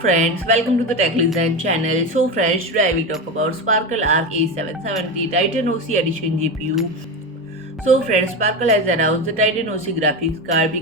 friends, welcome to the Tech Design channel. So friends, today I will talk about Sparkle Arc A770 Titan OC Edition GPU. So friends, Sparkle has announced the Titan OC graphics card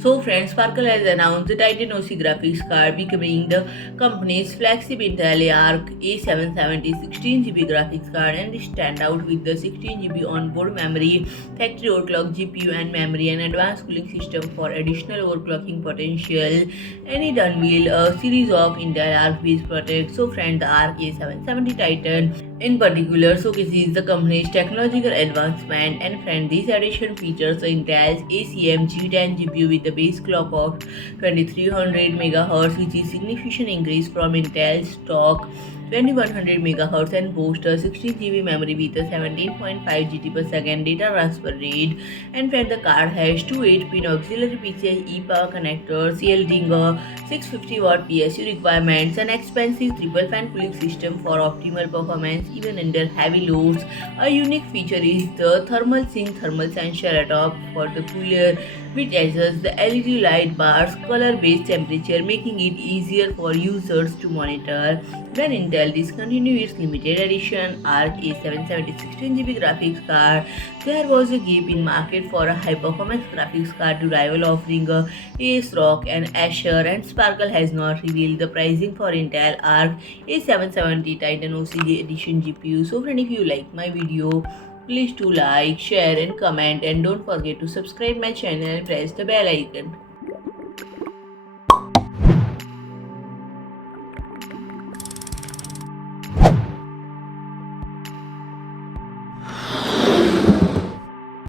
Sparkle has announced the Titan OC graphics card becoming the company's flagship Intel Arc A770 16GB graphics card and stand out with the 16GB onboard memory, factory overclocked GPU and memory, and advanced cooling system for additional overclocking potential. And it unveiled a series of Intel Arc-based products. So friends, the Arc A770 Titan in particular showcases the company's technological advancement, and friend, this edition features Intel's ACM G10 GPU with a base clock of 2300 MHz, which is a significant increase from Intel's stock 2100 MHz, and boasts a 16GB memory with a 17.5 GT per second data transfer rate. And friend, the card has two 8-pin auxiliary PCIe power connectors, yielding a 650 watt PSU requirements, an expansive triple fan cooling system for optimal performance even under heavy loads. A unique feature is the ThermalSync thermal sensor atop for the cooler, which adjusts the LED light bar's color-based temperature, making it easier for users to monitor. When Intel discontinued its limited edition Arc A770 16GB graphics card, there was a gap in market for a high-performance graphics card to rival offering ASRock and Acer, and Sparkle has not revealed the pricing for Intel Arc A770 Titan OCG edition GPU. So friend, if you like my video, please do like, share and comment, and don't forget to subscribe my channel and press the bell icon.